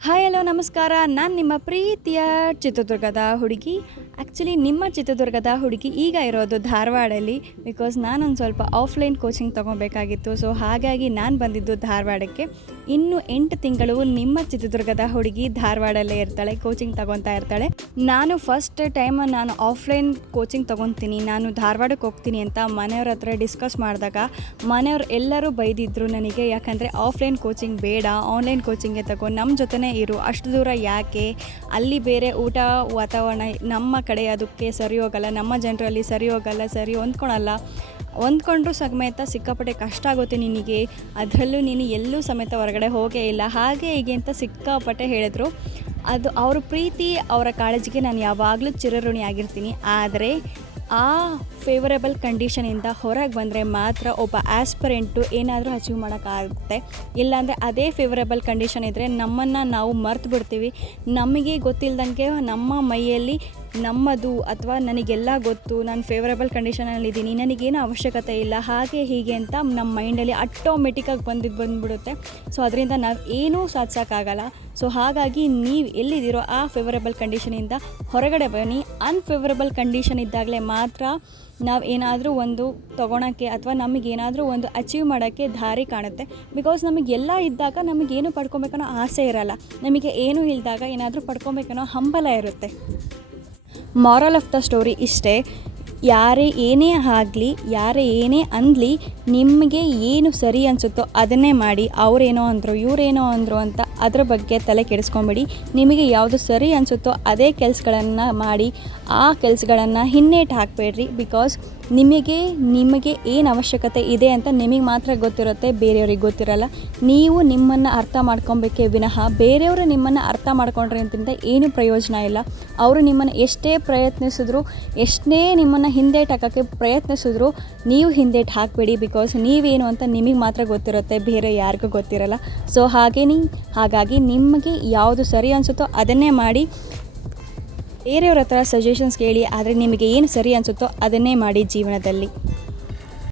Hi hello ನಮಸ್ಕಾರ. ನಾನು ನಿಮ್ಮ ಪ್ರೀತಿಯ ಚಿತ್ರದುರ್ಗದ ಹುಡುಗಿ. ಆ್ಯಕ್ಚುಲಿ ನಿಮ್ಮ ಚಿತ್ರದುರ್ಗದ ಹುಡುಗಿ ಈಗ ಇರೋದು ಧಾರವಾಡಲ್ಲಿ. ಬಿಕಾಸ್ ನಾನೊಂದು ಸ್ವಲ್ಪ ಆಫ್ಲೈನ್ ಕೋಚಿಂಗ್ ತೊಗೊಬೇಕಾಗಿತ್ತು. ಸೊ ಹಾಗಾಗಿ ನಾನು ಬಂದಿದ್ದು ಧಾರವಾಡಕ್ಕೆ. ಇನ್ನು 8 ತಿಂಗಳು ನಿಮ್ಮ ಚಿತ್ರದುರ್ಗದ ಹುಡುಗಿ ಧಾರವಾಡಲ್ಲೇ ಇರ್ತಾಳೆ, ಕೋಚಿಂಗ್ ತೊಗೊತಾ ಇರ್ತಾಳೆ. ನಾನು ಫಸ್ಟ್ ಟೈಮ್ ನಾನು ಆಫ್ಲೈನ್ ಕೋಚಿಂಗ್ ತೊಗೊತೀನಿ, ನಾನು ಧಾರವಾಡಕ್ಕೆ ಹೋಗ್ತೀನಿ ಅಂತ ಮನೆಯವ್ರ ಹತ್ರ ಡಿಸ್ಕಸ್ ಮಾಡಿದಾಗ ಮನೆಯವ್ರು ಎಲ್ಲರೂ ಬೈದಿದ್ರು ನನಗೆ. ಯಾಕಂದರೆ ಆಫ್ಲೈನ್ ಕೋಚಿಂಗ್ ಬೇಡ, ಆನ್ಲೈನ್ ಕೋಚಿಂಗೇ ತಗೋ, ನಮ್ಮ ಜೊತೆನೇ ಇರು, ಅಷ್ಟು ದೂರ ಯಾಕೆ, ಅಲ್ಲಿ ಬೇರೆ ಊಟ ವಾತಾವರಣ ನಮ್ಮ ಕಡೆ ಅದಕ್ಕೆ ಸರಿ ಹೋಗಲ್ಲ, ನಮ್ಮ ಜನರಲ್ಲಿ ಸರಿ ಹೋಗಲ್ಲ, ಸರಿ ಹೊಂದ್ಕೊಂಡ್ರೂ ಸಮೇತ ಸಿಕ್ಕಾಪಟ್ಟೆ ಕಷ್ಟ ಆಗುತ್ತೆ ನಿನಗೆ, ಅದರಲ್ಲೂ ನೀನು ಎಲ್ಲೂ ಸಮೇತ ಹೊರಗಡೆ ಹೋಗೇ ಇಲ್ಲ, ಹಾಗೆ ಹೀಗೆ ಅಂತ ಸಿಕ್ಕಾಪಟ್ಟೆ ಹೇಳಿದ್ರು. ಅದು ಅವ್ರ ಪ್ರೀತಿ ಅವರ ಕಾಳಜಿಗೆ ನಾನು ಯಾವಾಗಲೂ ಚಿರಋಣಿ ಆಗಿರ್ತೀನಿ. ಆದರೆ ಆ ಫೇವರೇಬಲ್ ಕಂಡೀಷನಿಂದ ಹೊರಗೆ ಬಂದರೆ ಮಾತ್ರ ಒಬ್ಬ ಆಸ್ಪರೆಂಟು ಏನಾದರೂ ಅಚೀವ್ ಮಾಡೋಕ್ಕಾಗುತ್ತೆ. ಇಲ್ಲಾಂದರೆ ಅದೇ ಫೇವರೇಬಲ್ ಕಂಡೀಷನ್ ಇದ್ದರೆ ನಮ್ಮನ್ನು ನಾವು ಮರ್ತು ಬಿಡ್ತೀವಿ. ನಮಗೆ ಗೊತ್ತಿಲ್ಲದಂಗೆ ನಮ್ಮ ಮೈಯಲ್ಲಿ ನಮ್ಮದು ಅಥವಾ ನನಗೆಲ್ಲ ಗೊತ್ತು, ನಾನು ಫೇವರೇಬಲ್ ಕಂಡೀಷನಲ್ಲಿದ್ದೀನಿ, ನನಗೇನು ಅವಶ್ಯಕತೆ ಇಲ್ಲ, ಹಾಗೆ ಹೀಗೆ ಅಂತ ನಮ್ಮ ಮೈಂಡಲ್ಲಿ ಆಟೋಮೆಟಿಕ್ಕಾಗಿ ಬಂದುಬಿಡುತ್ತೆ. ಸೊ ಅದರಿಂದ ನಾವು ಏನೂ ಸಾಧಿಸೋಕ್ಕಾಗಲ್ಲ. ಸೊ ಹಾಗಾಗಿ ನೀವು ಎಲ್ಲಿದ್ದೀರೋ ಆ ಫೇವರೇಬಲ್ ಕಂಡೀಷನಿಂದ ಹೊರಗಡೆ ಬನ್ನಿ. ಅನ್ಫೇವರೇಬಲ್ ಕಂಡೀಷನ್ ಇದ್ದಾಗಲೇ ಮಾತ್ರ ನಾವು ಏನಾದರೂ ಒಂದು ತೊಗೊಳಕ್ಕೆ ಅಥವಾ ನಮಗೇನಾದರೂ ಒಂದು ಅಚೀವ್ ಮಾಡೋಕ್ಕೆ ದಾರಿ ಕಾಣುತ್ತೆ. ಬಿಕಾಸ್ ನಮಗೆಲ್ಲ ಇದ್ದಾಗ ನಮಗೇನು ಪಡ್ಕೊಬೇಕನ್ನೋ ಆಸೆ ಇರಲ್ಲ, ನಮಗೆ ಏನೂ ಇಲ್ಲದಾಗ ಏನಾದರೂ ಪಡ್ಕೊಬೇಕನ್ನೋ ಹಂಬಲ ಇರುತ್ತೆ. ಮಾರಲ್ ಆಫ್ ದ ಸ್ಟೋರಿ ಇಷ್ಟೇ, ಯಾರೇ ಏನೇ ಆಗಲಿ, ಯಾರೇ ಏನೇ ಅಂದಲಿ, ನಿಮಗೆ ಏನು ಸರಿ ಅನಿಸುತ್ತೋ ಅದನ್ನೇ ಮಾಡಿ. ಅವರೇನೋ ಅಂದರು, ಇವರೇನೋ ಅಂದರು ಅಂತ ಅದ್ರ ಬಗ್ಗೆ ತಲೆ ಕೆಡಿಸ್ಕೊಂಬೇಡಿ. ನಿಮಗೆ ಯಾವುದು ಸರಿ ಅನಿಸುತ್ತೋ ಅದೇ ಕೆಲಸಗಳನ್ನು ಮಾಡಿ, ಆ ಕೆಲಸಗಳನ್ನು ಹಿನ್ನೆಟ್ಟು ಹಾಕಬೇಡ್ರಿ. ಬಿಕಾಸ್ ನಿಮಗೆ ಏನು ಅವಶ್ಯಕತೆ ಇದೆ ಅಂತ ನಿಮಗೆ ಮಾತ್ರ ಗೊತ್ತಿರುತ್ತೆ, ಬೇರೆಯವ್ರಿಗೆ ಗೊತ್ತಿರಲ್ಲ. ನೀವು ನಿಮ್ಮನ್ನು ಅರ್ಥ ಮಾಡ್ಕೊಬೇಕೇ ವಿನಃ ಬೇರೆಯವರು ನಿಮ್ಮನ್ನು ಅರ್ಥ ಮಾಡ್ಕೊಂಡ್ರೆ ಅಂತಿಂದ ಏನೂ ಪ್ರಯೋಜನ ಇಲ್ಲ. ಅವರು ನಿಮ್ಮನ್ನು ಎಷ್ಟೇ ಪ್ರಯತ್ನಿಸಿದ್ರು, ಎಷ್ಟೇ ನಿಮ್ಮನ್ನು ಹಿಂದೇಟು ಹಾಕೋಕ್ಕೆ ಪ್ರಯತ್ನಿಸಿದ್ರು ನೀವು ಹಿಂದೇಟು ಹಾಕಬೇಡಿ. ಬಿಕಾಸ್ ನೀವೇನು ಅಂತ ನಿಮಗೆ ಮಾತ್ರ ಗೊತ್ತಿರುತ್ತೆ, ಬೇರೆ ಯಾರಿಗೂ ಗೊತ್ತಿರಲ್ಲ. ಸೊ ಹಾಗಾಗಿ ನಿಮಗೆ ಯಾವುದು ಸರಿ ಅನಿಸುತ್ತೋ ಅದನ್ನೇ ಮಾಡಿ. ಬೇರೆಯವ್ರ ಹತ್ರ ಸಜೆಷನ್ಸ್ ಕೇಳಿ, ಆದರೆ ನಿಮಗೆ ಏನು ಸರಿ ಅನಿಸುತ್ತೋ ಅದನ್ನೇ ಮಾಡಿ ಜೀವನದಲ್ಲಿ.